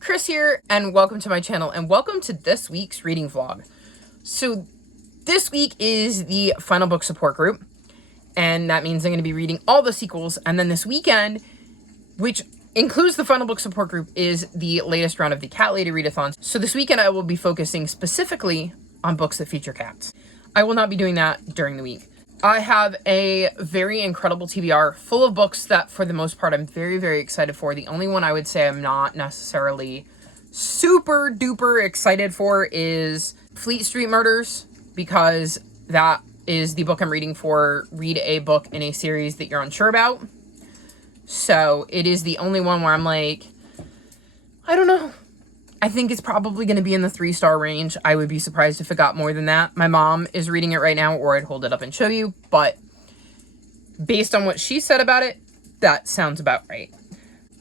Chris here, and welcome to my channel, and welcome to this week's reading vlog. So this week is the final book support group, and that means I'm going to be reading all the sequels, and then this weekend, which includes the final book support group, is the latest round of the Cat Lady Readathon. So this weekend I will be focusing specifically on books that feature cats. I will not be doing that during the week. I have a very incredible TBR full of books that, for the most part, I'm very, very excited for. The only one I would say I'm not necessarily super duper excited for is Fleet Street Murders, because that is the book I'm reading for Read a Book in a Series That You're Unsure About. So it is the only one where I'm like, I don't know. I think it's probably going to be in the 3-star range. I would be surprised if it got more than that. My mom is reading it right now, or I'd hold it up and show you. But based on what she said about it, that sounds about right.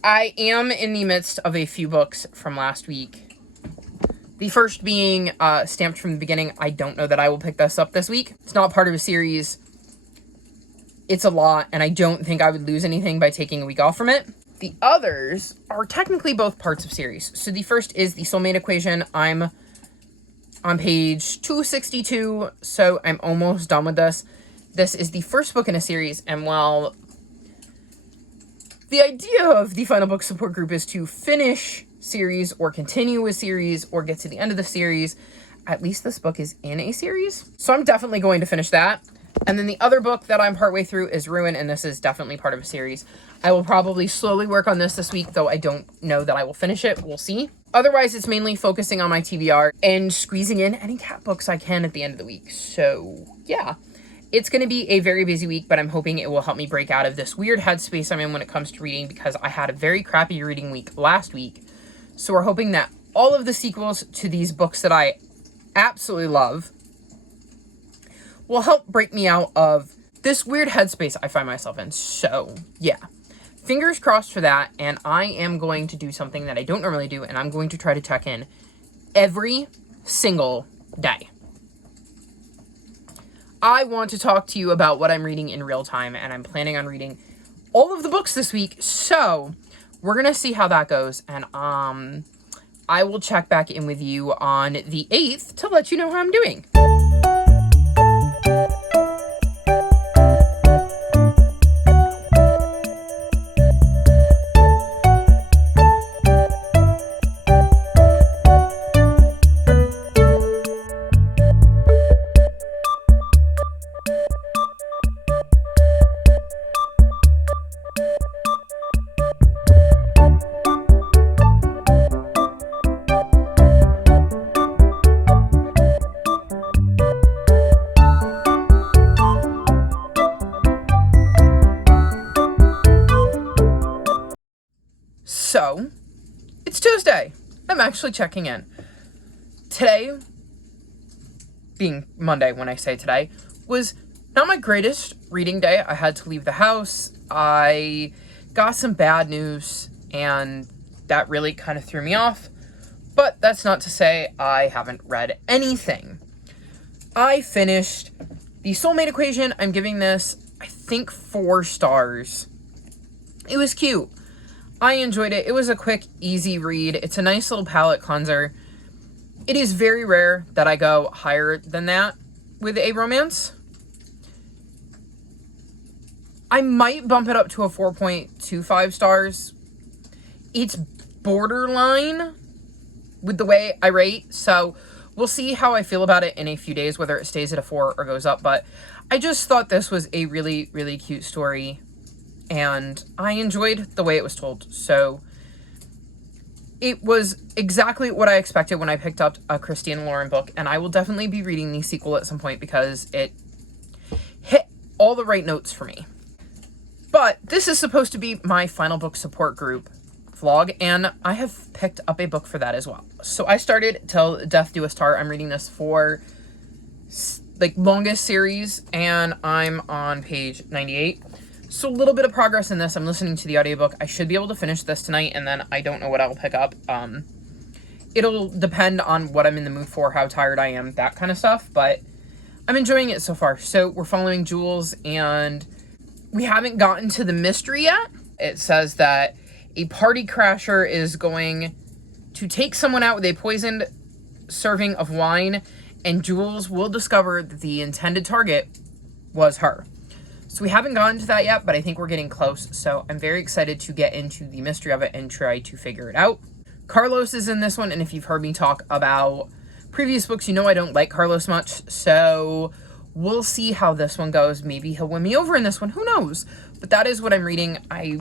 I am in the midst of a few books from last week. The first being Stamped from the Beginning. I don't know that I will pick this up this week. It's not part of a series. It's a lot, and I don't think I would lose anything by taking a week off from it. The others are technically both parts of series. So the first is The Soulmate Equation. I'm on page 262, so I'm almost done with this. This is the first book in a series, and while the idea of the final book support group is to finish series or continue a series or get to the end of the series, at least this book is in a series. So I'm definitely going to finish that. And then the other book that I'm partway through is Ruin, and this is definitely part of a series. I will probably slowly work on this week, though I don't know that I will finish it. We'll see. Otherwise, it's mainly focusing on my TBR and squeezing in any cat books I can at the end of the week. So, yeah. It's going to be a very busy week, but I'm hoping it will help me break out of this weird headspace I'm in when it comes to reading, because I had a very crappy reading week last week. So we're hoping that all of the sequels to these books that I absolutely love will help break me out of this weird headspace I find myself in. So, yeah. Fingers crossed for that, and I am going to do something that I don't normally do, and I'm going to try to check in every single day. I want to talk to you about what I'm reading in real time, and I'm planning on reading all of the books this week, so we're going to see how that goes, and I will check back in with you on the 8th to let you know how I'm doing. So, it's Tuesday. I'm actually checking in. Today, being Monday when I say today, was not my greatest reading day. I had to leave the house. I got some bad news, and that really kind of threw me off. But that's not to say I haven't read anything. I finished The Soulmate Equation. I'm giving this, I think, 4 stars. It was cute. I enjoyed it. It was a quick, easy read. It's a nice little palate cleanser. It is very rare that I go higher than that with a romance. I might bump it up to a 4.25 stars. It's borderline with the way I rate, so we'll see how I feel about it in a few days, whether it stays at a 4 or goes up, but I just thought this was a really, really cute story. And I enjoyed the way it was told. So it was exactly what I expected when I picked up a Christine Lauren book. And I will definitely be reading the sequel at some point because it hit all the right notes for me. But this is supposed to be my final book support group vlog. And I have picked up a book for that as well. So I started Till Death Do Us Part. I'm reading this for like longest series. And I'm on page 98. So a little bit of progress in this. I'm listening to the audiobook. I should be able to finish this tonight, and then I don't know what I'll pick up. It'll depend on what I'm in the mood for, how tired I am, that kind of stuff, but I'm enjoying it so far. So we're following Jules, and we haven't gotten to the mystery yet. It says that a party crasher is going to take someone out with a poisoned serving of wine, and Jules will discover that the intended target was her. So we haven't gotten to that yet, but I think we're getting close. So I'm very excited to get into the mystery of it and try to figure it out. Carlos is in this one, and if you've heard me talk about previous books, you know I don't like Carlos much. So we'll see how this one goes. Maybe he'll win me over in this one. Who knows? But that is what I'm reading. I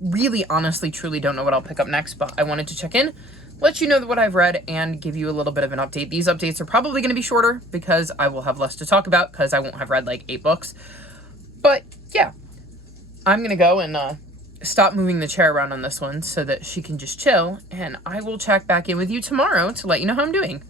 really, honestly, truly don't know what I'll pick up next, but I wanted to check in, let you know what I've read, and give you a little bit of an update. These updates are probably going to be shorter because I will have less to talk about because I won't have read like 8 books. But yeah, I'm going to go and stop moving the chair around on this one so that she can just chill, and I will check back in with you tomorrow to let you know how I'm doing.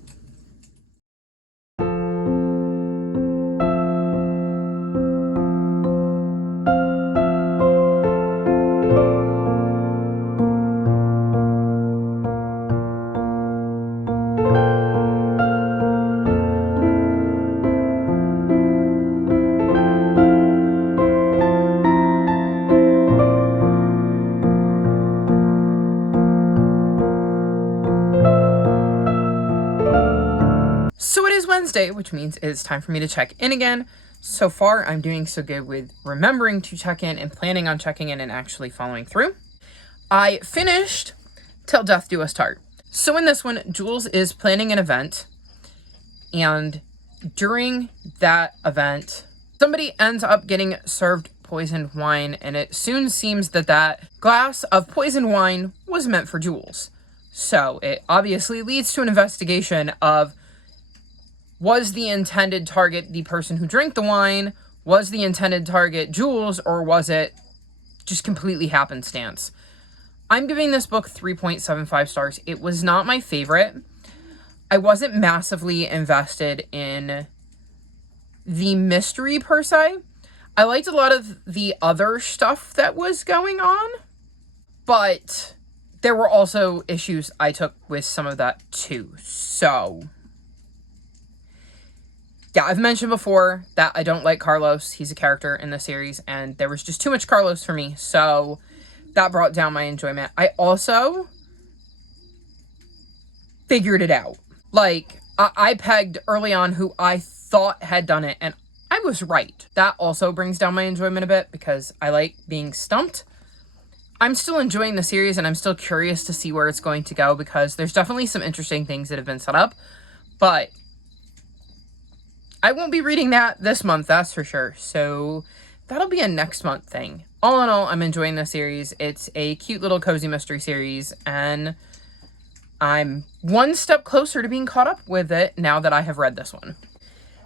So it is Wednesday, which means it's time for me to check in again. So far, I'm doing so good with remembering to check in and planning on checking in and actually following through. I finished Till Death Do Us Part. So in this one, Jules is planning an event, and during that event, somebody ends up getting served poisoned wine, and it soon seems that that glass of poisoned wine was meant for Jules. So it obviously leads to an investigation of, was the intended target the person who drank the wine? Was the intended target Jules, or was it just completely happenstance? I'm giving this book 3.75 stars. It was not my favorite. I wasn't massively invested in the mystery per se. I liked a lot of the other stuff that was going on, but there were also issues I took with some of that too. So yeah, I've mentioned before that I don't like Carlos. He's a character in the series, and there was just too much Carlos for me, so that brought down my enjoyment. I also figured it out. Like, I pegged early on who I thought had done it, and I was right. That also brings down my enjoyment a bit because I like being stumped. I'm still enjoying the series, and I'm still curious to see where it's going to go because there's definitely some interesting things that have been set up, but I won't be reading that this month, that's for sure. So that'll be a next month thing. All in all, I'm enjoying the series. It's a cute little cozy mystery series, and I'm one step closer to being caught up with it now that I have read this one.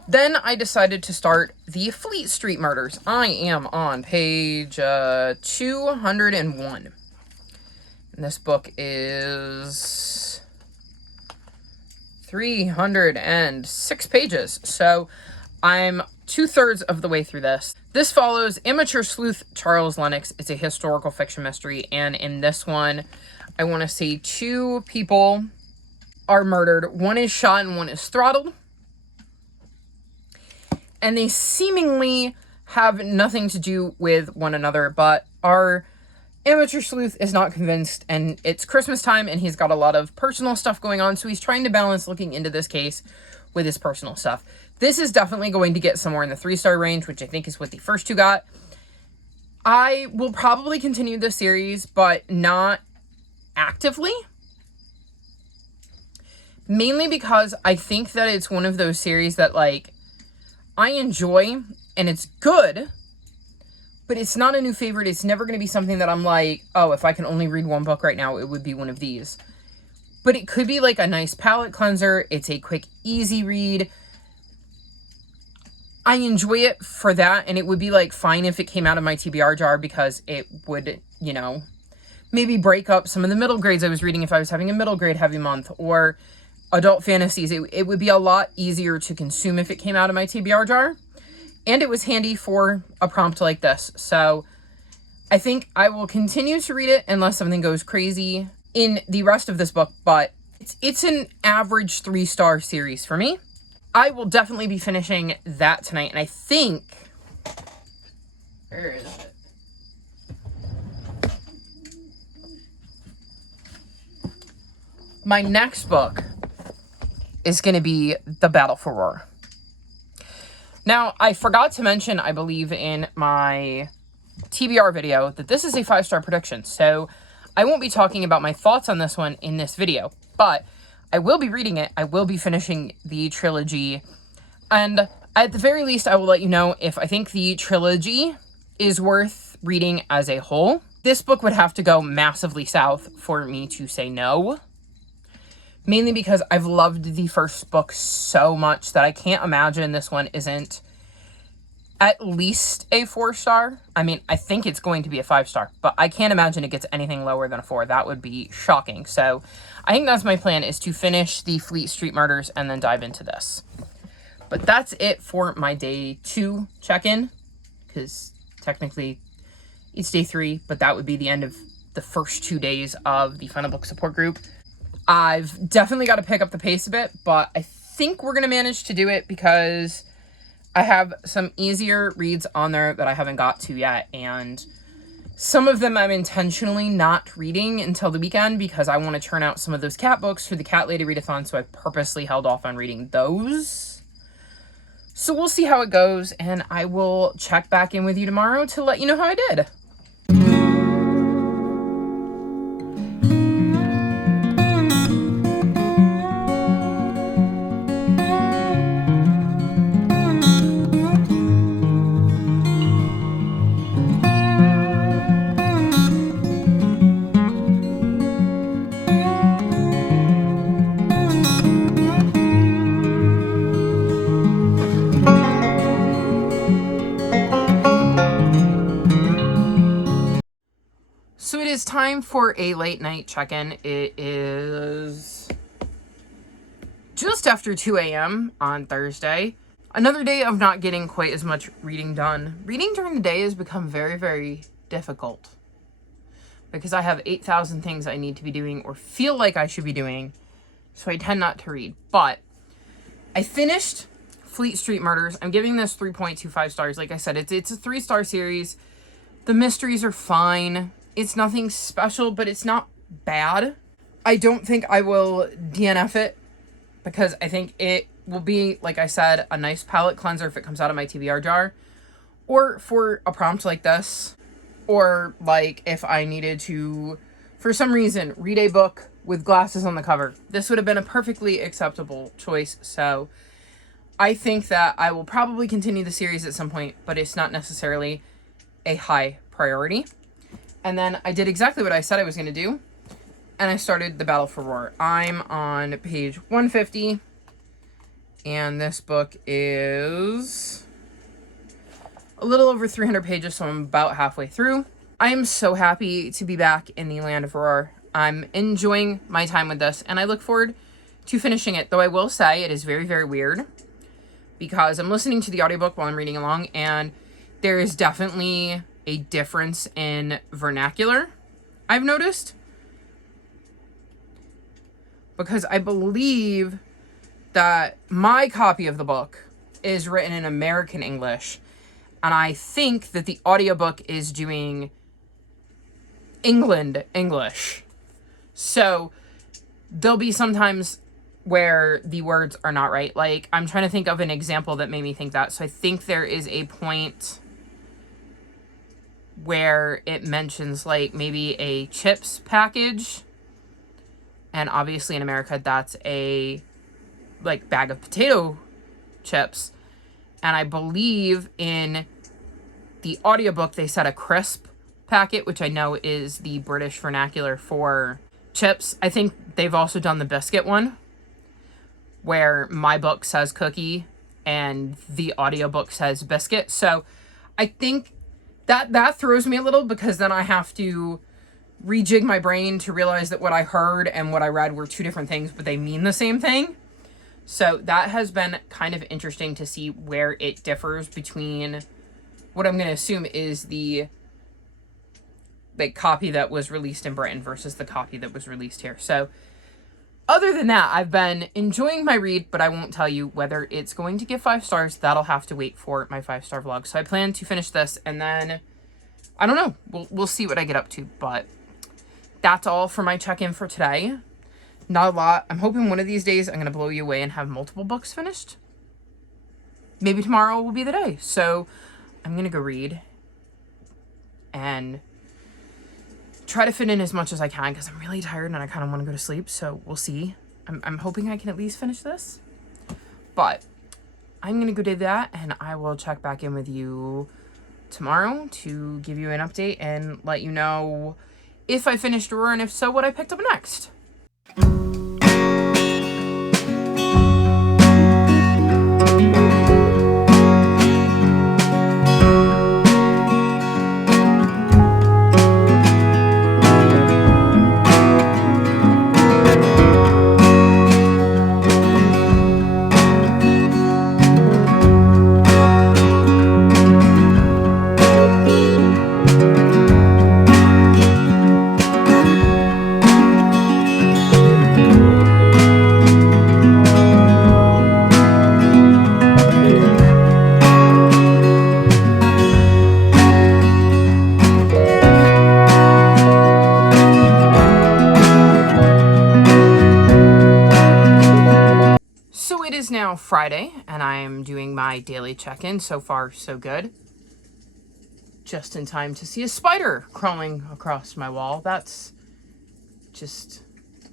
Then I decided to start the Fleet Street Murders. I am on page 201. And this book is 306 pages. So I'm 2/3 of the way through this. This follows amateur sleuth Charles Lennox. It's a historical fiction mystery. And in this one, I want to say 2 people are murdered. One is shot and one is throttled. And they seemingly have nothing to do with one another, but our amateur sleuth is not convinced, and it's Christmas time, and he's got a lot of personal stuff going on, so he's trying to balance looking into this case with his personal stuff. This is definitely going to get somewhere in the 3-star range, which I think is what the first 2 got. I will probably continue this series, but not actively. Mainly because I think that it's one of those series that, like, I enjoy, and it's good, but it's not a new favorite. It's never going to be something that I'm like, oh, if I can only read one book right now, it would be one of these. But it could be like a nice palate cleanser. It's a quick, easy read. I enjoy it for that, and it would be like fine if it came out of my TBR jar because it would, you know, maybe break up some of the middle grades I was reading if I was having a middle grade heavy month, or adult fantasies. It would be a lot easier to consume if it came out of my TBR jar. And it was handy for a prompt like this. So I think I will continue to read it unless something goes crazy in the rest of this book. But it's an average 3-star series for me. I will definitely be finishing that tonight. And I think... where is it? my next book is going to be The Battle for Roar. Now, I forgot to mention, I believe, in my TBR video that this is a 5-star prediction. So I won't be talking about my thoughts on this one in this video, but I will be reading it. I will be finishing the trilogy. And at the very least, I will let you know if I think the trilogy is worth reading as a whole. This book would have to go massively south for me to say no. Mainly because I've loved the first book so much that I can't imagine this one isn't at least a 4-star. I mean, I think it's going to be a 5-star, but I can't imagine it gets anything lower than a 4. That would be shocking. So I think that's my plan, is to finish the Fleet Street Murders and then dive into this. But that's it for my day 2 check-in, because technically it's day 3, but that would be the end of the first 2 days of the Final Book Support Group. I've definitely got to pick up the pace a bit, but I think we're going to manage to do it because I have some easier reads on there that I haven't got to yet, and some of them I'm intentionally not reading until the weekend because I want to turn out some of those cat books for the Cat Lady Readathon, so I purposely held off on reading those. So we'll see how it goes, and I will check back in with you tomorrow to let you know how I did. So it is time for a late night check-in. It is just after 2 a.m. on Thursday. Another day of not getting quite as much reading done. Reading during the day has become very, very difficult because I have 8,000 things I need to be doing or feel like I should be doing, so I tend not to read. But I finished Fleet Street Murders. I'm giving this 3.25 stars. Like I said, it's a 3-star series. The mysteries are fine. It's nothing special, but it's not bad. I don't think I will DNF it because I think it will be, like I said, a nice palate cleanser if it comes out of my TBR jar. Or for a prompt like this. Or like if I needed to, for some reason, read a book with glasses on the cover. This would have been a perfectly acceptable choice. So I think that I will probably continue the series at some point, but it's not necessarily a high priority. And then I did exactly what I said I was going to do, and I started The Battle for Roar. I'm on page 150, and this book is a little over 300 pages, so I'm about halfway through. I am so happy to be back in the land of Roar. I'm enjoying my time with this, and I look forward to finishing it, though I will say it is very, very weird, because I'm listening to the audiobook while I'm reading along, and there is definitely a difference in vernacular, I've noticed. Because I believe that my copy of the book is written in American English, and I think that the audiobook is doing England English. So there'll be sometimes where the words are not right. Like, I'm trying to think of an example that made me think that. So I think there is a point where it mentions like maybe a chips package, and obviously in America that's a like bag of potato chips, and I believe in the audiobook they said a crisp packet, which I know is the British vernacular for chips. I think they've also done the biscuit one where my book says cookie and the audiobook says biscuit. So I think that throws me a little, because then I have to rejig my brain to realize that what I heard and what I read were two different things, but they mean the same thing. So that has been kind of interesting to see where it differs between what I'm going to assume is the like copy that was released in Britain versus the copy that was released here. So other than that, I've been enjoying my read, but I won't tell you whether it's going to get 5 stars. That'll have to wait for my 5-star vlog. So I plan to finish this, and then I don't know. We'll see what I get up to, but that's all for my check-in for today. Not a lot. I'm hoping one of these days I'm going to blow you away and have multiple books finished. Maybe tomorrow will be the day. So I'm going to go read and try to fit in as much as I can because I'm really tired and I kind of want to go to sleep. So we'll see. I'm hoping I can at least finish this. But I'm going to go do that, and I will check back in with you tomorrow to give you an update and let you know if I finished Aurora, and if so, what I picked up next. Now Friday, and I am doing my daily check-in. So far, so good. Just in time to see a spider crawling across my wall. That's just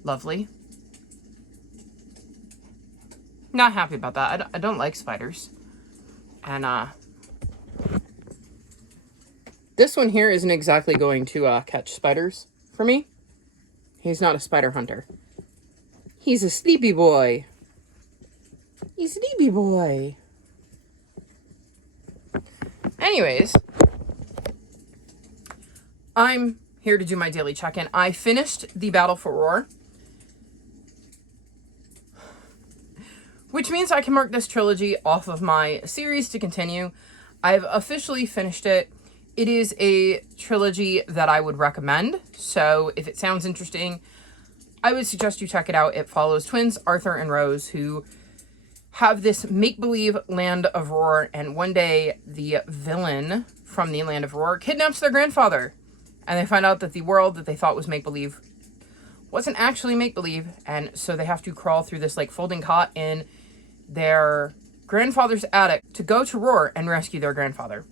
lovely. Not happy about that. I don't like spiders. And this one here isn't exactly going to catch spiders for me. He's not a spider hunter. He's a sleepy boy. He's a sleepy boy. Anyways, I'm here to do my daily check-in. I finished the Battle for Roar, which means I can mark this trilogy off of my series to continue. I've officially finished it. It is a trilogy that I would recommend. So if it sounds interesting, I would suggest you check it out. It follows twins, Arthur and Rose, who have this make-believe land of Roar, and one day the villain from the land of Roar kidnaps their grandfather, and they find out that the world that they thought was make-believe wasn't actually make-believe, and so they have to crawl through this like folding cot in their grandfather's attic to go to Roar and rescue their grandfather.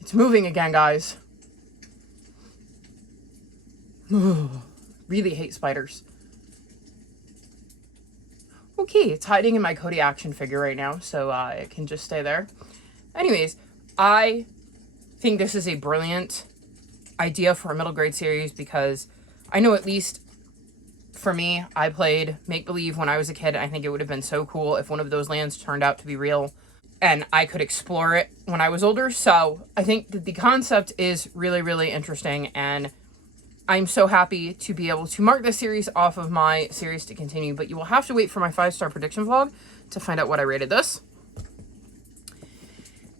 It's moving again, guys. Really hate spiders. Okay, it's hiding in my Cody action figure right now, so it can just stay there. Anyways, I think this is a brilliant idea for a middle grade series because I know, at least for me, I played make-believe when I was a kid. I think it would have been so cool if one of those lands turned out to be real and I could explore it when I was older. So I think that the concept is really, really interesting, and I'm so happy to be able to mark this series off of my series to continue, but you will have to wait for my 5-star prediction vlog to find out what I rated this.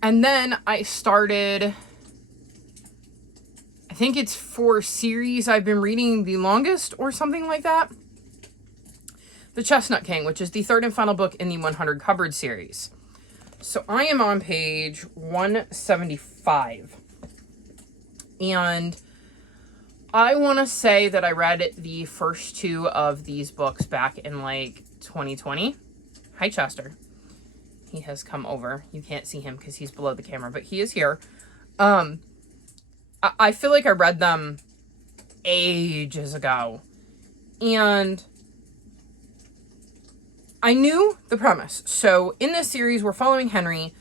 And then I started, I think it's for series I've been reading the longest or something like that, The Chestnut King, which is the third and final book in the 100 Cupboard series. So I am on page 175, and I want to say that I read the first 2 of these books back in like 2020. Hi, Chester. He has come over. You can't see him because he's below the camera, but he is here. I feel like I read them ages ago, and I knew the premise. So in this series, we're following Henry,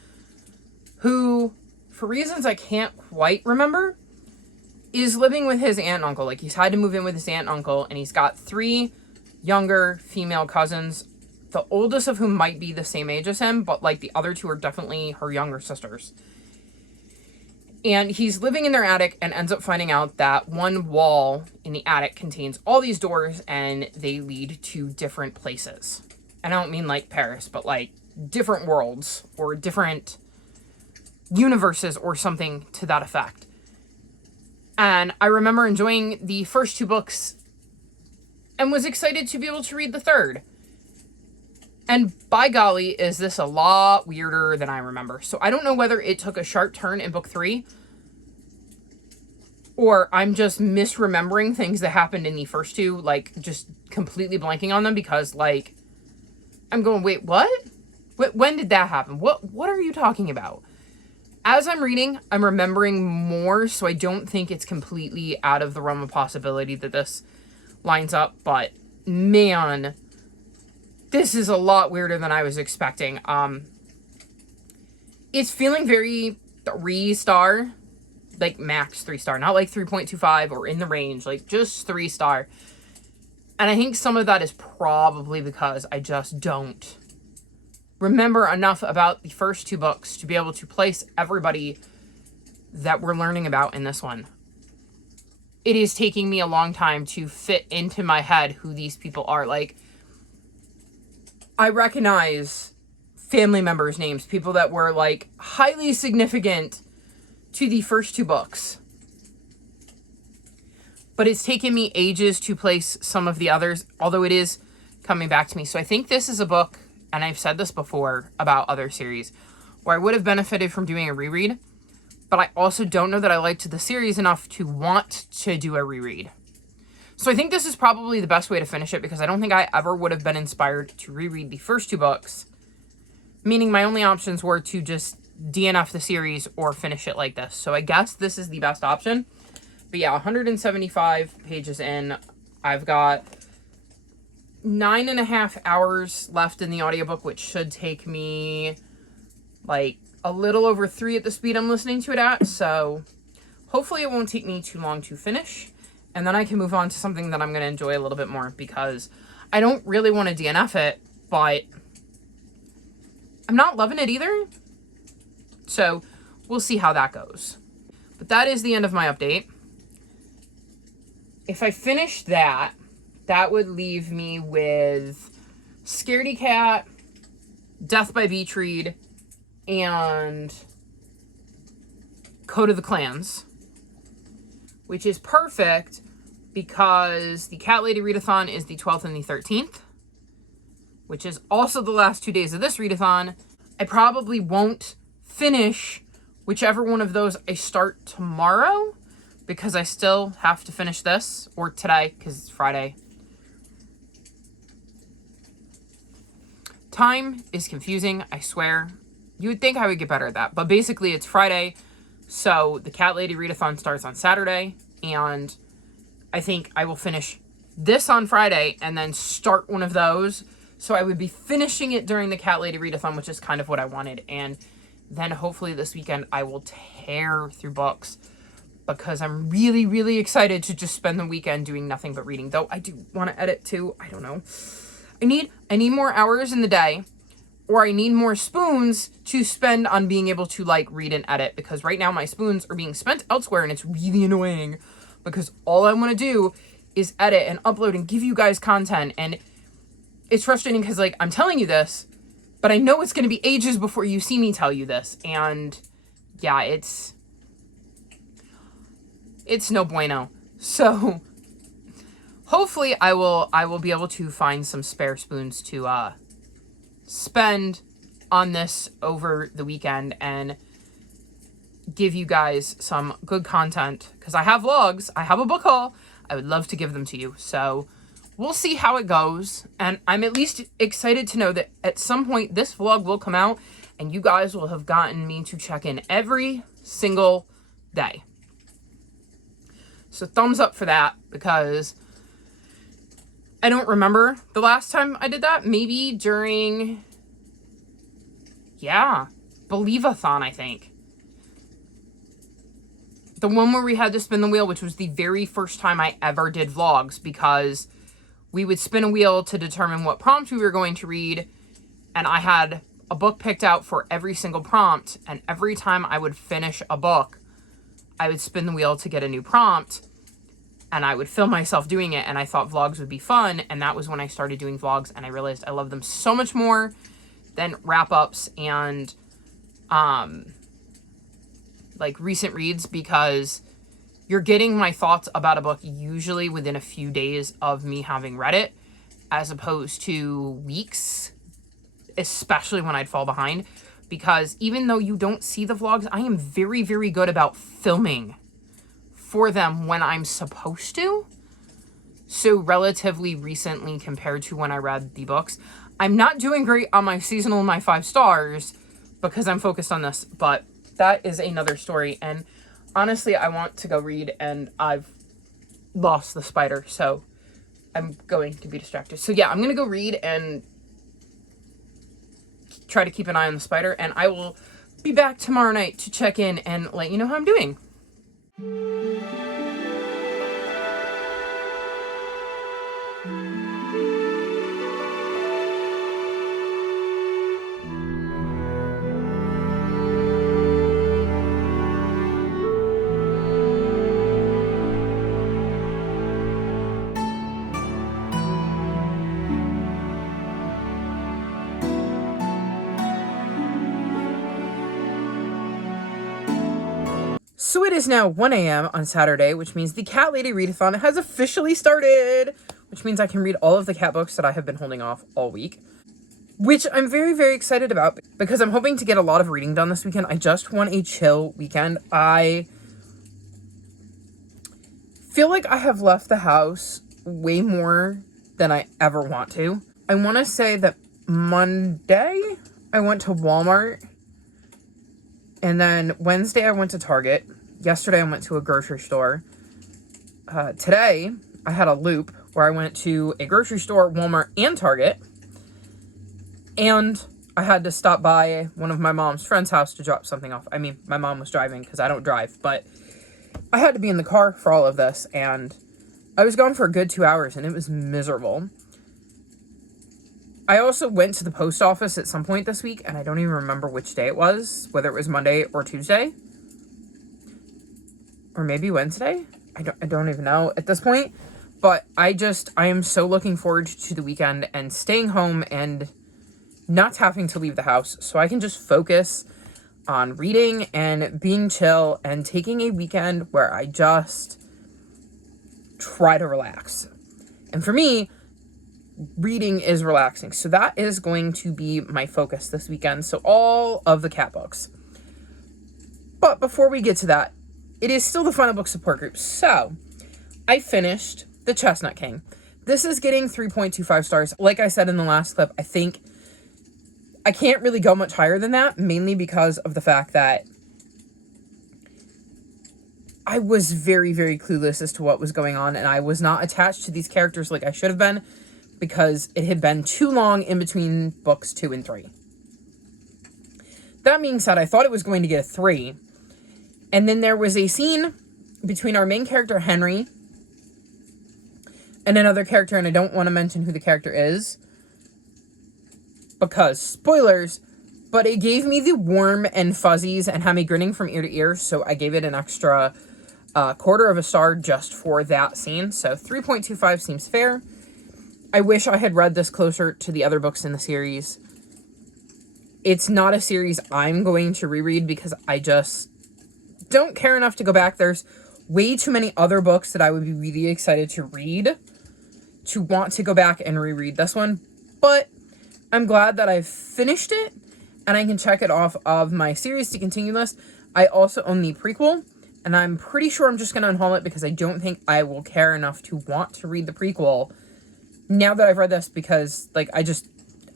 who, for reasons I can't quite remember, is living with his aunt and uncle. Like, he's had to move in with his aunt and uncle, and he's got 3 younger female cousins, the oldest of whom might be the same age as him, but like the other 2 are definitely her younger sisters. And he's living in their attic and ends up finding out that one wall in the attic contains all these doors, and they lead to different places. And I don't mean like Paris, but like different worlds or different universes or something to that effect. And I remember enjoying the first 2 books and was excited to be able to read the third. And by golly, is this a lot weirder than I remember. So I don't know whether it took a sharp turn in book 3 or I'm just misremembering things that happened in the first two, like just completely blanking on them because like I'm going, wait, what? When did that happen? What are you talking about? As I'm reading, I'm remembering more, so I don't think it's completely out of the realm of possibility that this lines up, but man, this is a lot weirder than I was expecting. It's feeling very 3-star, like max 3-star, not like 3.25 or in the range, like just 3-star. And I think some of that is probably because I just don't remember enough about the first two books to be able to place everybody that we're learning about in this one. It is taking me a long time to fit into my head who these people are. Like, I recognize family members' names, people that were like highly significant to the first two books. But it's taken me ages to place some of the others, although it is coming back to me. So I think this is a book, and I've said this before about other series, where I would have benefited from doing a reread, but I also don't know that I liked the series enough to want to do a reread. So I think this is probably the best way to finish it, because I don't think I ever would have been inspired to reread the first two books, meaning my only options were to just DNF the series or finish it like this. So I guess this is the best option. But yeah, 175 pages in. I've got 9.5 hours left in the audiobook, which should take me like a little over 3 at the speed I'm listening to it at. So hopefully it won't take me too long to finish. And then I can move on to something that I'm going to enjoy a little bit more, because I don't really want to DNF it, but I'm not loving it either. So we'll see how that goes. But that is the end of my update. If I finish that, that would leave me with Scaredy Cat, Death by Beach Read, and Code of the Clans, which is perfect because the Cat Lady Readathon is the 12th and the 13th, which is also the last 2 days of this readathon. I probably won't finish whichever one of those I start tomorrow, because I still have to finish this, or today, because it's Friday. Time is confusing, I swear. You would think I would get better at that, but basically it's Friday, so the Cat Lady Readathon starts on Saturday, and I think I will finish this on Friday, and then start one of those, so I would be finishing it during the Cat Lady Readathon, which is kind of what I wanted, and then hopefully this weekend I will tear through books, because I'm really, really excited to just spend the weekend doing nothing but reading. Though I do want to edit too. I don't know. I need more hours in the day, or I need more spoons to spend on being able to like read and edit, because right now my spoons are being spent elsewhere, and it's really annoying because all I want to do is edit and upload and give you guys content. And it's frustrating because like I'm telling you this, but I know it's going to be ages before you see me tell you this. And yeah, it's no bueno. So hopefully I will be able to find some spare spoons to spend on this over the weekend and give you guys some good content, because I have vlogs, I have a book haul, I would love to give them to you. So we'll see how it goes, and I'm at least excited to know that at some point this vlog will come out and you guys will have gotten me to check in every single day. So thumbs up for that, because I don't remember the last time I did that. Maybe during, Readathon, I think. The one where we had to spin the wheel, which was the very first time I ever did vlogs, because we would spin a wheel to determine what prompt we were going to read, and I had a book picked out for every single prompt, and every time I would finish a book, I would spin the wheel to get a new prompt, and I would film myself doing it, and I thought vlogs would be fun, and that was when I started doing vlogs, and I realized I love them so much more than wrap-ups and, like, recent reads, because you're getting my thoughts about a book usually within a few days of me having read it, as opposed to weeks, especially when I'd fall behind, because even though you don't see the vlogs, I am very, very good about filming for them when I'm supposed to. So relatively recently compared to when I read the books. I'm not doing great on my seasonal and my 5 stars because I'm focused on this, but that is another story. And honestly, I want to go read, and I've lost the spider, so I'm going to be distracted. So yeah, I'm going to go read and try to keep an eye on the spider, and I will be back tomorrow night to check in and let you know how I'm doing. So it is now 1 a.m. on Saturday, which means the Cat Lady Readathon has officially started, which means I can read all of the cat books that I have been holding off all week, which I'm very, very excited about because I'm hoping to get a lot of reading done this weekend. I just want a chill weekend. I feel like I have left the house way more than I ever want to. I want to say that Monday I went to Walmart, and then Wednesday I went to Target. Yesterday I went to a grocery store. Today I had a loop where I went to a grocery store, Walmart, and Target. And I had to stop by one of my mom's friend's house to drop something off. I mean, my mom was driving because I don't drive, but I had to be in the car for all of this, and I was gone for a good 2 hours, and it was miserable. I also went to the post office at some point this week, and I don't even remember which day it was, whether it was Monday or Tuesday. Or maybe Wednesday? I don't even know at this point. But I am so looking forward to the weekend and staying home and not having to leave the house, so I can just focus on reading and being chill and taking a weekend where I just try to relax. And for me, reading is relaxing. So that is going to be my focus this weekend. So all of the cat books. But before we get to that, it is still the Final Book support group. So I finished The Chestnut King. This is getting 3.25 stars. Like I said in the last clip, I think I can't really go much higher than that, mainly because of the fact that I was very, very clueless as to what was going on, and I was not attached to these characters like I should have been because it had been too long in between books 2 and 3. That being said, I thought it was going to get a 3, and then there was a scene between our main character, Henry, and another character, and I don't want to mention who the character is, because spoilers, but it gave me the warm and fuzzies and had me grinning from ear to ear, so I gave it an extra quarter of a star just for that scene. So 3.25 seems fair. I wish I had read this closer to the other books in the series. It's not a series I'm going to reread because I just don't care enough to go back. There's way too many other books that I would be really excited to read to want to go back and reread this one. But I'm glad that I've finished it and I can check it off of my series to continue list. I also own the prequel, and I'm pretty sure I'm just going to unhaul it because I don't think I will care enough to want to read the prequel now that I've read this, because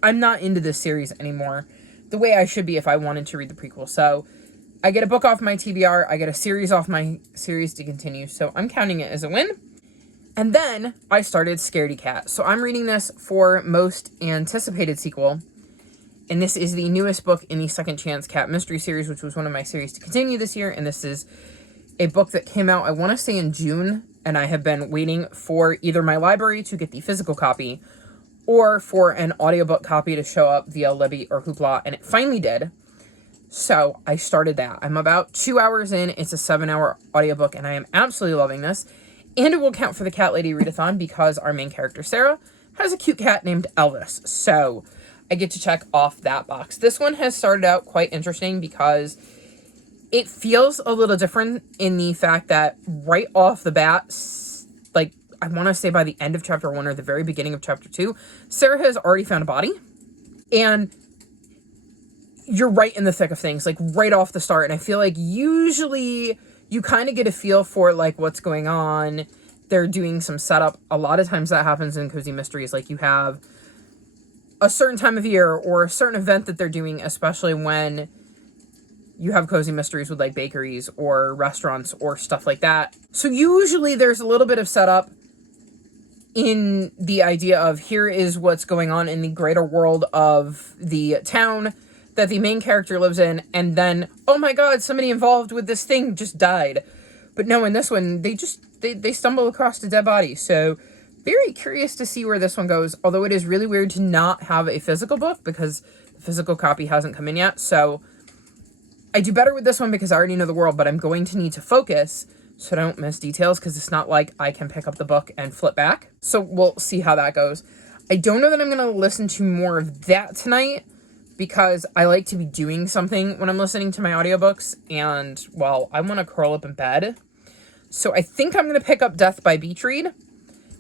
I'm not into this series anymore the way I should be if I wanted to read the prequel. So I get a book off my TBR, I get a series off my series to continue, so I'm counting it as a win. And then I started Scaredy Cat. So I'm reading this for most anticipated sequel. And this is the newest book in the Second Chance Cat Mystery series, which was one of my series to continue this year. And this is a book that came out, I want to say in June. And I have been waiting for either my library to get the physical copy or for an audiobook copy to show up via Libby or Hoopla. And it finally did. So I started that. I'm about 2 hours in. It's a 7-hour audiobook and I am absolutely loving this. And it will count for the Cat Lady Readathon because our main character, Sarah, has a cute cat named Elvis. So I get to check off that box. This one has started out quite interesting because it feels a little different in the fact that right off the bat, like I want to say by the end of chapter 1 or the very beginning of chapter 2, Sarah has already found a body. And you're right in the thick of things, like right off the start. And I feel like usually you kind of get a feel for like what's going on. They're doing some setup. A lot of times that happens in cozy mysteries. Like you have a certain time of year or a certain event that they're doing, especially when you have cozy mysteries with like bakeries or restaurants or stuff like that. So usually there's a little bit of setup in the idea of here is what's going on in the greater world of the town that the main character lives in, and then, oh my god, somebody involved with this thing just died. But no, in this one, they stumble across a dead body. So very curious to see where this one goes, although it is really weird to not have a physical book because the physical copy hasn't come in yet. So I do better with this one because I already know the world, but I'm going to need to focus so I don't miss details because it's not like I can pick up the book and flip back. So we'll see how that goes. I don't know that I'm going to listen to more of that tonight because I like to be doing something when I'm listening to my audiobooks and, well, I want to curl up in bed. So I think I'm going to pick up Death by Beach Read,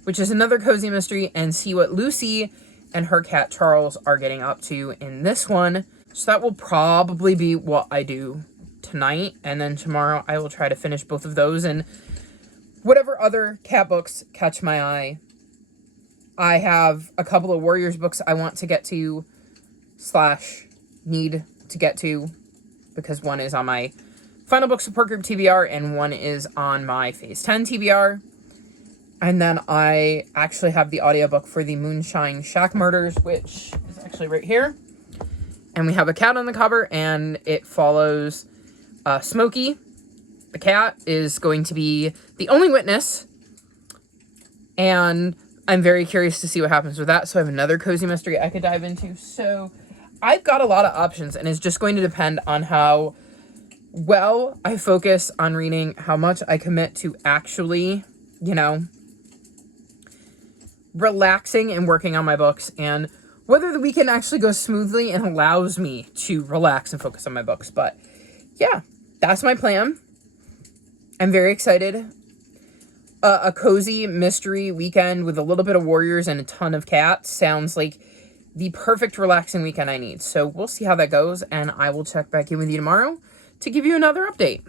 which is another cozy mystery, and see what Lucy and her cat Charles are getting up to in this one. So that will probably be what I do tonight, and then tomorrow I will try to finish both of those and whatever other cat books catch my eye. I have a couple of Warriors books I want to get to / need to get to because one is on my Final Book Support Group TBR and one is on my Phase 10 TBR. And then I actually have the audiobook for the Moonshine Shack Murders, which is actually right here. And we have a cat on the cover, and it follows Smokey. The cat is going to be the only witness, and I'm very curious to see what happens with that. So I have another cozy mystery I could dive into. So I've got a lot of options, and it's just going to depend on how well I focus on reading, how much I commit to actually, relaxing and working on my books, and whether the weekend actually goes smoothly and allows me to relax and focus on my books. But yeah, that's my plan. I'm very excited. A cozy mystery weekend with a little bit of Warriors and a ton of cats sounds like the perfect relaxing weekend I need. So we'll see how that goes, and I will check back in with you tomorrow to give you another update.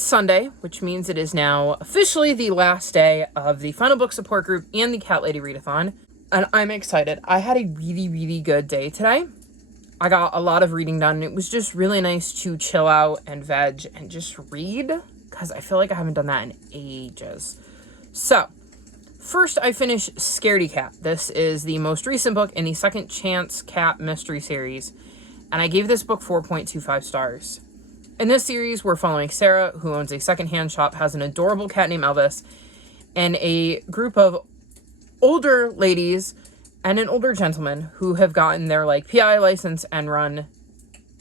Sunday, which means it is now officially the last day of the Final Book Support Group and the Cat Lady Readathon, and I'm excited. I had a really, really good day today. I got a lot of reading done. It was just really nice to chill out and veg and just read, because I feel like I haven't done that in ages. So, first I finished Scaredy Cat. This is the most recent book in the Second Chance Cat mystery series, and I gave this book 4.25 stars. In this series, we're following Sarah, who owns a secondhand shop, has an adorable cat named Elvis, and a group of older ladies and an older gentleman who have gotten their PI license and run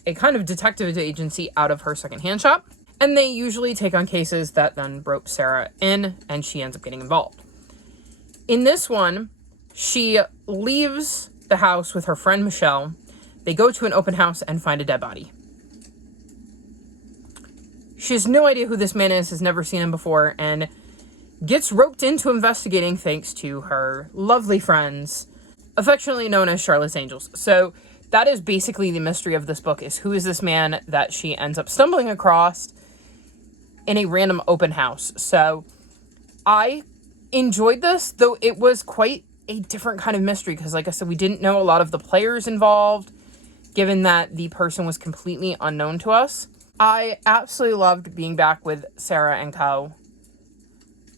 a kind of detective agency out of her secondhand shop. And they usually take on cases that then rope Sarah in, and she ends up getting involved. In this one, she leaves the house with her friend Michelle. They go to an open house and find a dead body. She has no idea who this man is, has never seen him before, and gets roped into investigating thanks to her lovely friends, affectionately known as Charlotte's Angels. So that is basically the mystery of this book, is who is this man that she ends up stumbling across in a random open house. So I enjoyed this, though it was quite a different kind of mystery because, like I said, we didn't know a lot of the players involved, given that the person was completely unknown to us. I absolutely loved being back with Sarah and Co.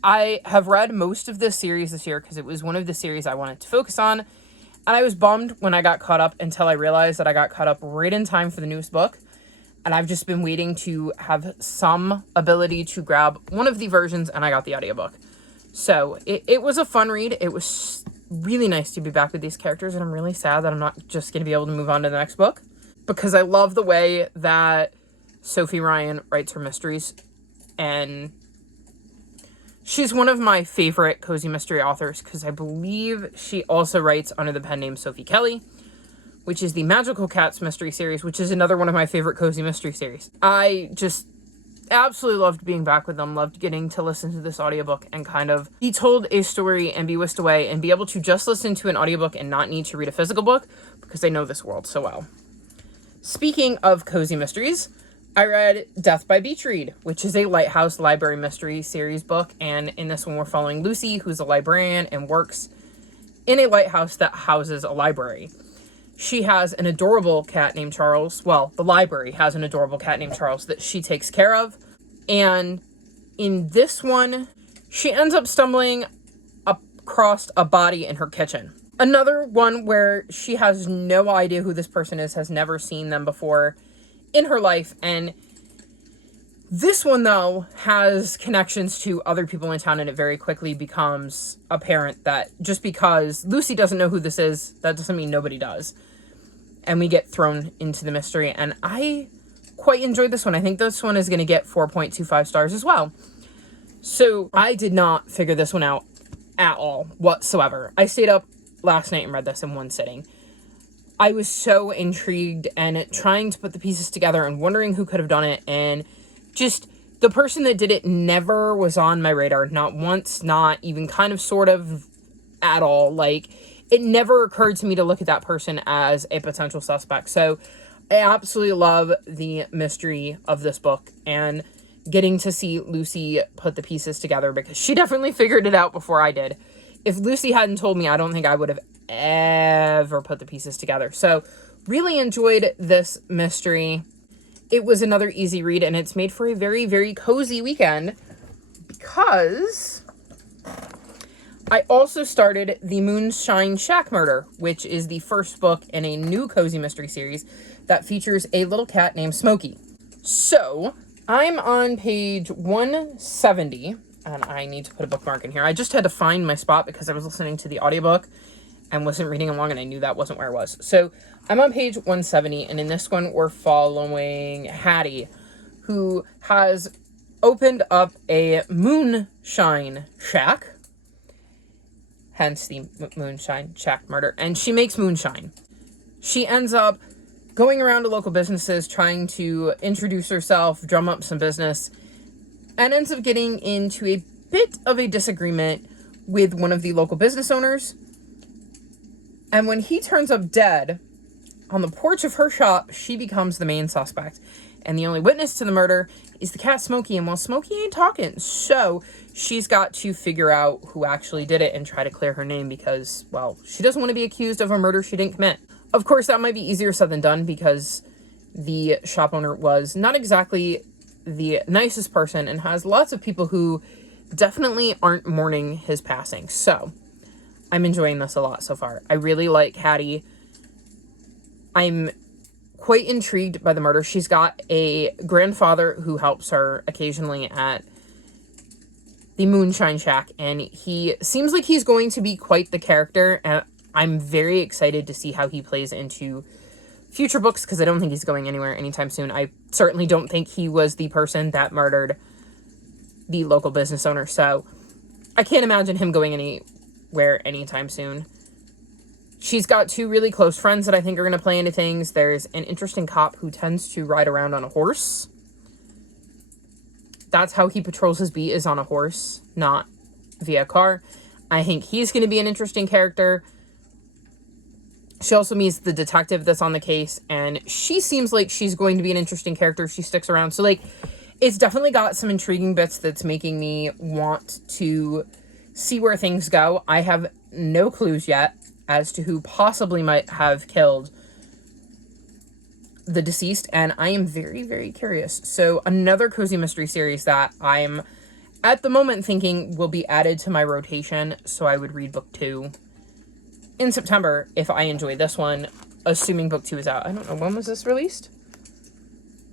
I have read most of this series this year because it was one of the series I wanted to focus on, and I was bummed when I got caught up until I realized that I got caught up right in time for the newest book, and I've just been waiting to have some ability to grab one of the versions, and I got the audiobook. So it was a fun read. It was really nice to be back with these characters, and I'm really sad that I'm not just going to be able to move on to the next book, because I love the way that Sophie Ryan writes her mysteries, and she's one of my favorite cozy mystery authors because I believe she also writes under the pen name Sophie Kelly, which is the Magical Cats mystery series, which is another one of my favorite cozy mystery series. I just absolutely loved being back with them, loved getting to listen to this audiobook and kind of be told a story and be whisked away and be able to just listen to an audiobook and not need to read a physical book because I know this world so well. Speaking of cozy mysteries, I read Death by Beach Read, which is a Lighthouse Library Mystery series book, and in this one we're following Lucy, who's a librarian and works in a lighthouse that houses a library. She has an adorable cat named Charles. Well, the library has an adorable cat named Charles that she takes care of. And in this one, she ends up stumbling across a body in her kitchen. Another one where she has no idea who this person is, has never seen them before in her life. And this one, though, has connections to other people in town, and it very quickly becomes apparent that just because Lucy doesn't know who this is, that doesn't mean nobody does. And we get thrown into the mystery, and I quite enjoyed this one. I think this one is going to get 4.25 stars as well. So I did not figure this one out at all whatsoever. I stayed up last night and read this in one sitting. I was so intrigued and trying to put the pieces together and wondering who could have done it, and just the person that did it never was on my radar. Not once, not even kind of sort of at all. Like, it never occurred to me to look at that person as a potential suspect. So I absolutely love the mystery of this book and getting to see Lucy put the pieces together, because she definitely figured it out before I did. If Lucy hadn't told me, I don't think I would have ever put the pieces together. So really enjoyed this mystery. It was another easy read, and it's made for a very, very cozy weekend because I also started the Moonshine Shack Murder, which is the first book in a new cozy mystery series that features a little cat named Smokey. So I'm on page 170, and I need to put a bookmark in here. I just had to find my spot because I was listening to the audiobook and wasn't reading along, and I knew that wasn't where I was. So I'm on page 170, and in this one we're following Hattie, who has opened up a moonshine shack, hence the Moonshine Shack Murder, and she makes moonshine. She ends up going around to local businesses trying to introduce herself, drum up some business, and ends up getting into a bit of a disagreement with one of the local business owners. And when he turns up dead on the porch of her shop, she becomes the main suspect. And the only witness to the murder is the cat Smokey. And well, Smokey ain't talking, so she's got to figure out who actually did it and try to clear her name because, well, she doesn't want to be accused of a murder she didn't commit. Of course, that might be easier said than done because the shop owner was not exactly the nicest person and has lots of people who definitely aren't mourning his passing. So I'm enjoying this a lot so far. I really like Hattie. I'm quite intrigued by the murder. She's got a grandfather who helps her occasionally at the Moonshine Shack, and he seems like he's going to be quite the character, and I'm very excited to see how he plays into future books because I don't think he's going anywhere anytime soon. I certainly don't think he was the person that murdered the local business owner, so I can't imagine him going anywhere anytime soon. She's got two really close friends that I think are going to play into things. There's an interesting cop who tends to ride around on a horse. That's how he patrols his beat, is on a horse, not via car. I think he's going to be an interesting character. She also meets the detective that's on the case, and she seems like she's going to be an interesting character if she sticks around. So, like, it's definitely got some intriguing bits that's making me want to see where things go. I have no clues yet as to who possibly might have killed the deceased, and I am very, very curious. So, another cozy mystery series that I'm at the moment thinking will be added to my rotation, so I would read book 2 in September if I enjoy this one, assuming book 2 is out. I don't know, when was this released?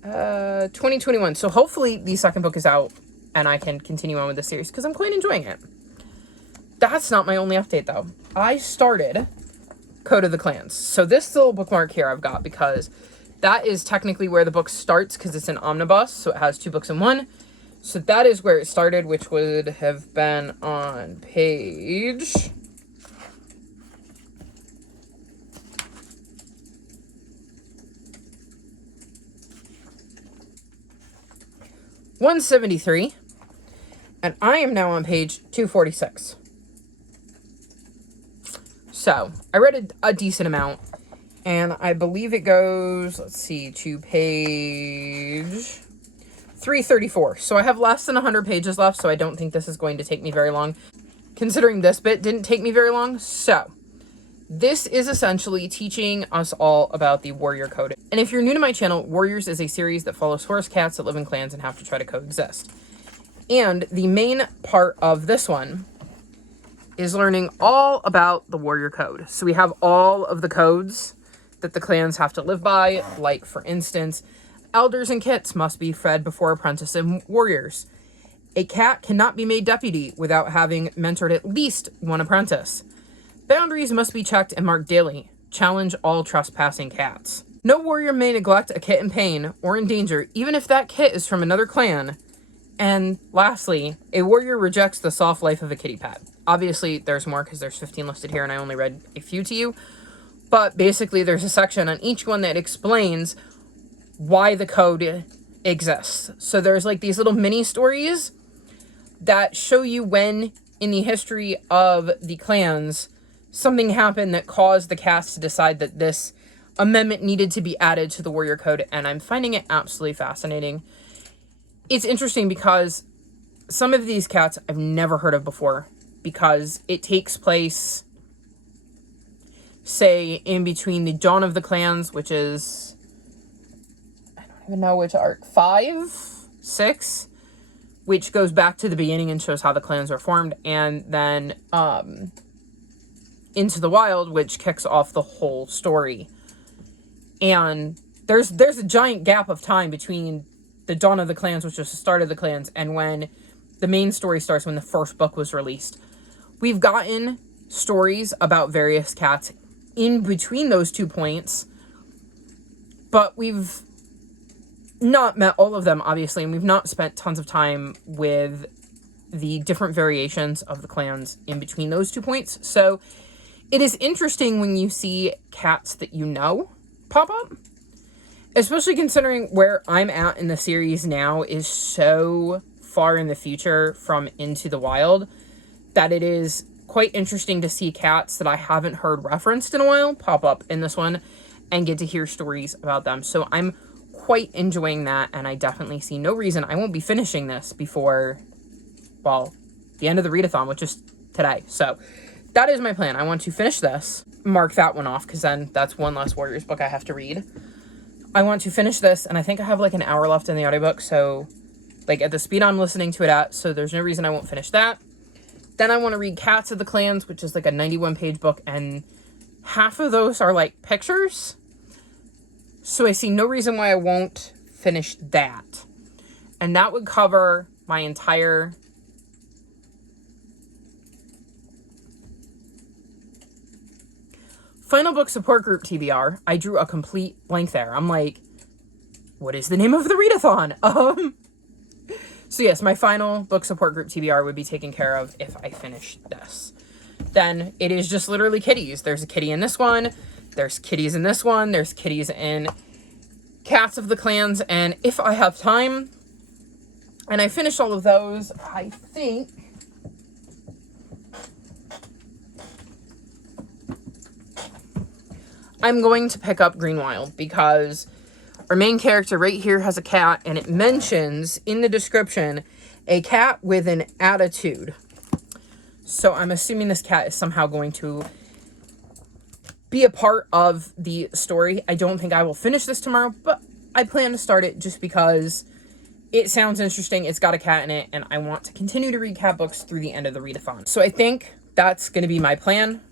2021. So hopefully the second book is out and I can continue on with the series because I'm quite enjoying it. That's not my only update though. I started Code of the Clans. So this little bookmark here I've got because that is technically where the book starts because it's an omnibus. So it has 2 books in one. So that is where it started, which would have been on page 173, and I am now on page 246. So, I read a decent amount, and I believe it goes, let's see, to page 334. So I have less than 100 pages left, so I don't think this is going to take me very long, considering this bit didn't take me very long. So, this is essentially teaching us all about the warrior code. And if you're new to my channel, Warriors is a series that follows forest cats that live in clans and have to try to coexist. And the main part of this one is learning all about the warrior code. So we have all of the codes that the clans have to live by, like, for instance, elders and kits must be fed before apprenticing warriors. A cat cannot be made deputy without having mentored at least one apprentice. Boundaries must be checked and marked daily. Challenge all trespassing cats. No warrior may neglect a kit in pain or in danger, even if that kit is from another clan. And lastly, a warrior rejects the soft life of a kitty pet. Obviously, there's more because there's 15 listed here and I only read a few to you. But basically, there's a section on each one that explains why the code exists. So there's like these little mini stories that show you when in the history of the clans something happened that caused the cats to decide that this amendment needed to be added to the warrior code, and I'm finding it absolutely fascinating. It's interesting because some of these cats I've never heard of before, because it takes place, say, in between the dawn of the clans, which is, I don't even know which arc, 5, 6, which goes back to the beginning and shows how the clans were formed, and then Into the Wild, which kicks off the whole story. And there's a giant gap of time between the dawn of the clans, which was the start of the clans, and when the main story starts, when the first book was released. We've gotten stories about various cats in between those 2 points, but we've not met all of them, obviously, and we've not spent tons of time with the different variations of the clans in between those 2 points. So it is interesting when you see cats that you know pop up, especially considering where I'm at in the series now is so far in the future from Into the Wild that it is quite interesting to see cats that I haven't heard referenced in a while pop up in this one and get to hear stories about them. So I'm quite enjoying that, and I definitely see no reason I won't be finishing this before, well, the end of the readathon, which is today. So that is my plan. I want to finish this, mark that one off, because then that's one less Warriors book I have to read. I want to finish this, and I think I have like an hour left in the audiobook, so like at the speed I'm listening to it at, so there's no reason I won't finish that. Then I want to read Cats of the Clans, which is like a 91-page book, and half of those are like pictures. So I see no reason why I won't finish that. And that would cover my entire Final Book Support Group TBR. I drew a complete blank there. I'm like, what is the name of the readathon? So yes, my Final Book Support Group TBR would be taken care of if I finish this. Then it is just literally kitties. There's a kitty in this one. There's kitties in this one. There's kitties in Cats of the Clans. And if I have time and I finish all of those, I think I'm going to pick up Greenwild because our main character right here has a cat, and it mentions in the description a cat with an attitude. So I'm assuming this cat is somehow going to be a part of the story. I don't think I will finish this tomorrow, but I plan to start it just because it sounds interesting. It's got a cat in it, and I want to continue to read cat books through the end of the readathon. So I think that's going to be my plan.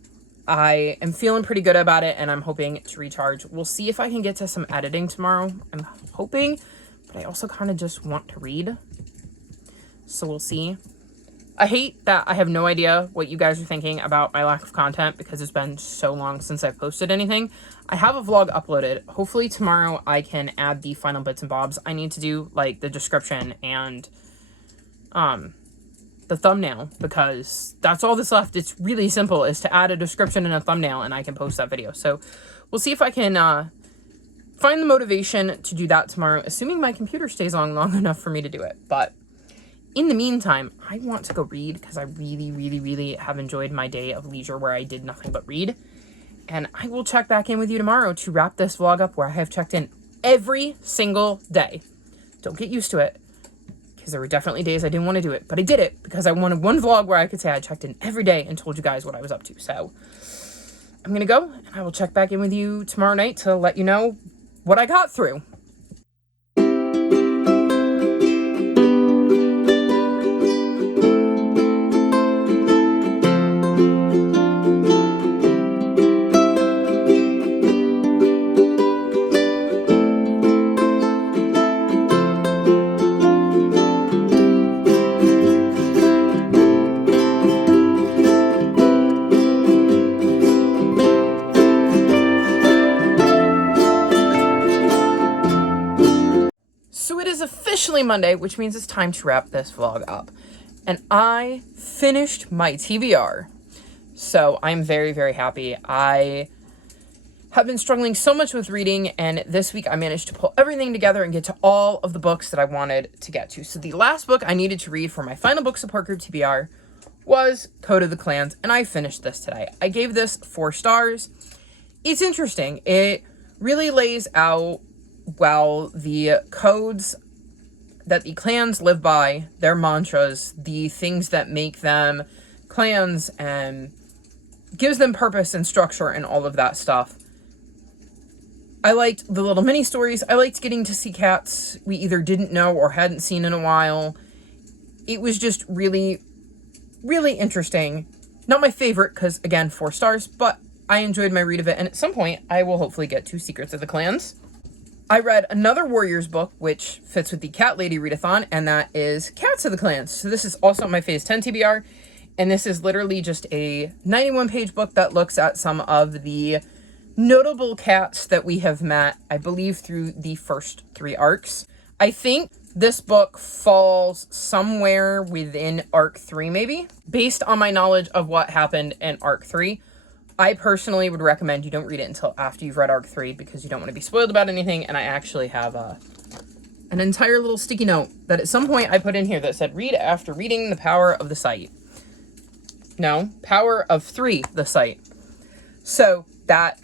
I am feeling pretty good about it, and I'm hoping to recharge. We'll see if I can get to some editing tomorrow. I'm hoping, but I also kind of just want to read. So we'll see. I hate that I have no idea what you guys are thinking about my lack of content because it's been so long since I've posted anything. I have a vlog uploaded. Hopefully tomorrow I can add the final bits and bobs. I need to do like the description and the thumbnail because that's all that's left. It's really simple, is to add a description and a thumbnail and I can post that video. So we'll see if I can find the motivation to do that tomorrow, assuming my computer stays on long enough for me to do it. But in the meantime, I want to go read because I really, really, really have enjoyed my day of leisure where I did nothing but read. And I will check back in with you tomorrow to wrap this vlog up where I have checked in every single day. Don't get used to it because there were definitely days I didn't want to do it, but I did it because I wanted one vlog where I could say I checked in every day and told you guys what I was up to. So I'm going to go and I will check back in with you tomorrow night to let you know what I got through. Officially Monday, which means it's time to wrap this vlog up. And I finished my TBR. So I'm very, very happy. I have been struggling so much with reading, and this week I managed to pull everything together and get to all of the books that I wanted to get to. So the last book I needed to read for my final book support group TBR was Code of the Clans, and I finished this today. I gave this 4 stars. It's interesting. It really lays out well the codes that the clans live by, their mantras, the things that make them clans, and gives them purpose and structure and all of that stuff. I liked the little mini stories. I liked getting to see cats we either didn't know or hadn't seen in a while. It was just really, really interesting. Not my favorite because, again, 4 stars, but I enjoyed my read of it, and at some point I will hopefully get to Secrets of the Clans. I read another Warriors book, which fits with the Cat Lady Readathon, and that is Cats of the Clans. So this is also my Phase 10 TBR, and this is literally just a 91-page book that looks at some of the notable cats that we have met, I believe, through the first 3 arcs. I think this book falls somewhere within Arc 3, maybe, based on my knowledge of what happened in Arc 3. I personally would recommend you don't read it until after you've read Arc 3 because you don't want to be spoiled about anything, and I actually have an entire little sticky note that at some point I put in here that said, read after reading The Power of the Sight. No, Power of 3, the Sight. So that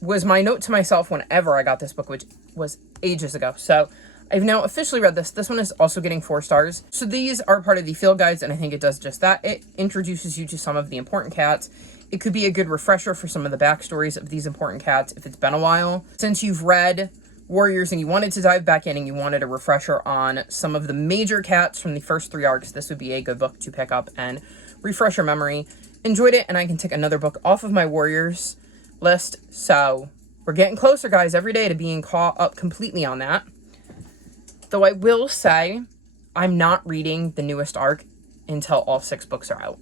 was my note to myself whenever I got this book, which was ages ago. So I've now officially read this. This one is also getting 4 stars. So these are part of the field guides, and I think it does just that. It introduces you to some of the important cats. It could be a good refresher for some of the backstories of these important cats if it's been a while. Since you've read Warriors and you wanted to dive back in and you wanted a refresher on some of the major cats from the first 3 arcs, this would be a good book to pick up and refresh your memory. Enjoyed it, and I can take another book off of my Warriors list. So we're getting closer, guys, every day to being caught up completely on that. Though I will say I'm not reading the newest arc until all 6 books are out.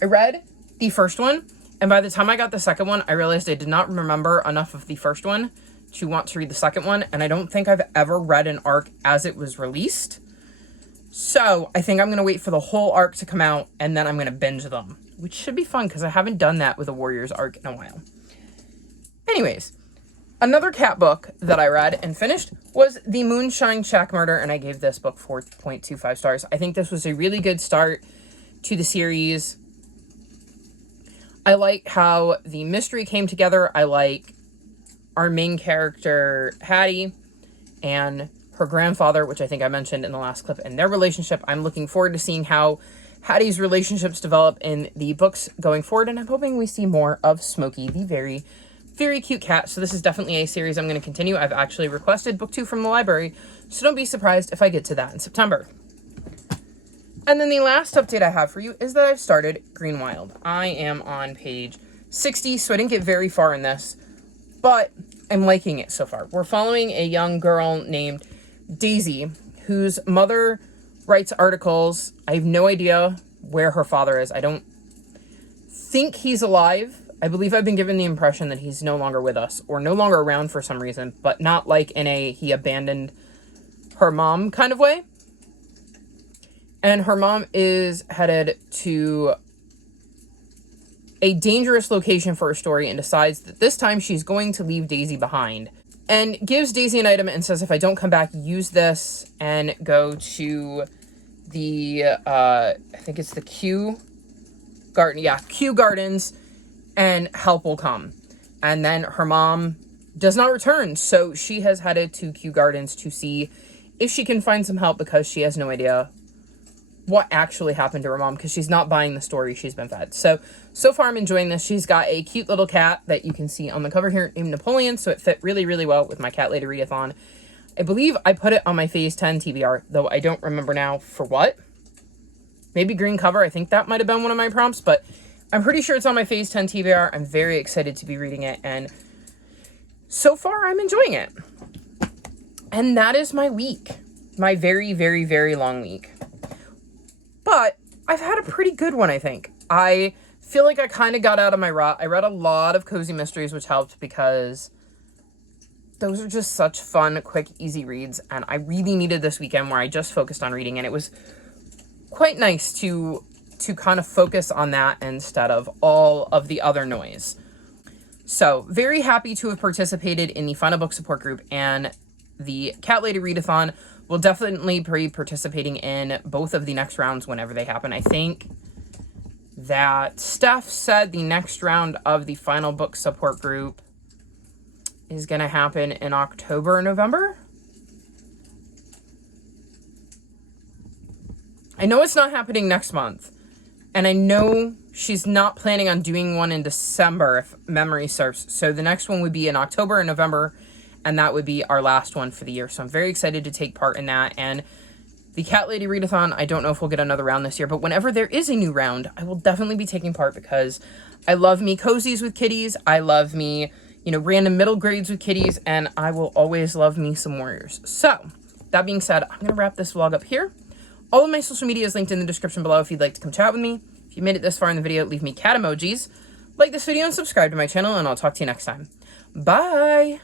I read the first one, and by the time I got the second one, I realized I did not remember enough of the first one to want to read the second one, and I don't think I've ever read an arc as it was released. So I think I'm going to wait for the whole arc to come out, and then I'm going to binge them, which should be fun because I haven't done that with a Warriors arc in a while. Anyways, another cat book that I read and finished was The Moonshine Shack Murder, and I gave this book 4.25 stars. I think this was a really good start to the series. I like how the mystery came together. I like our main character, Hattie, and her grandfather, which I think I mentioned in the last clip, and their relationship. I'm looking forward to seeing how Hattie's relationships develop in the books going forward, and I'm hoping we see more of Smokey, the very, very cute cat. So this is definitely a series I'm going to continue. I've actually requested book 2 from the library, so don't be surprised if I get to that in September. And then the last update I have for you is that I've started Green Wild. I am on page 60, so I didn't get very far in this, but I'm liking it so far. We're following a young girl named Daisy, whose mother writes articles. I have no idea where her father is. I don't think he's alive. I believe I've been given the impression that he's no longer with us, or no longer around for some reason, but not like in a he abandoned her mom kind of way. And her mom is headed to a dangerous location for her story and decides that this time she's going to leave Daisy behind. And gives Daisy an item and says, if I don't come back, use this and go to the, I think it's the Kew Garden. Yeah, Kew Gardens, and help will come. And then her mom does not return. So she has headed to Kew Gardens to see if she can find some help, because she has no idea what actually happened to her mom, because she's not buying the story she's been fed. So far I'm enjoying this. She's got a cute little cat that you can see on the cover here named Napoleon, so it fit really, really well with my cat lady readathon. I believe I put it on my phase 10 TBR, though I don't remember now for what. Maybe green cover. I think that might have been one of my prompts, but I'm pretty sure it's on my phase 10 TBR. I'm very excited to be reading it, and so far I'm enjoying it. And that is my week. My very, very, very long week. But I've had a pretty good one, I think. I feel like I kind of got out of my rut. I read a lot of cozy mysteries, which helped, because those are just such fun, quick, easy reads. And I really needed this weekend where I just focused on reading. And it was quite nice to kind of focus on that instead of all of the other noise. So very happy to have participated in the Final Book Support Group and the Cat Lady Readathon. Will definitely be participating in both of the next rounds whenever they happen. I think that Steph said the next round of the Final Book Support Group is going to happen in October or November. I know it's not happening next month. And I know she's not planning on doing one in December, if memory serves. So the next one would be in October or November. And that would be our last one for the year. So I'm very excited to take part in that. And the Cat Lady Readathon, I don't know if we'll get another round this year, but whenever there is a new round, I will definitely be taking part, because I love me cozies with kitties. I love me, random middle grades with kitties, and I will always love me some warriors. So that being said, I'm going to wrap this vlog up here. All of my social media is linked in the description below if you'd like to come chat with me. If you made it this far in the video, leave me cat emojis. Like this video and subscribe to my channel, and I'll talk to you next time. Bye!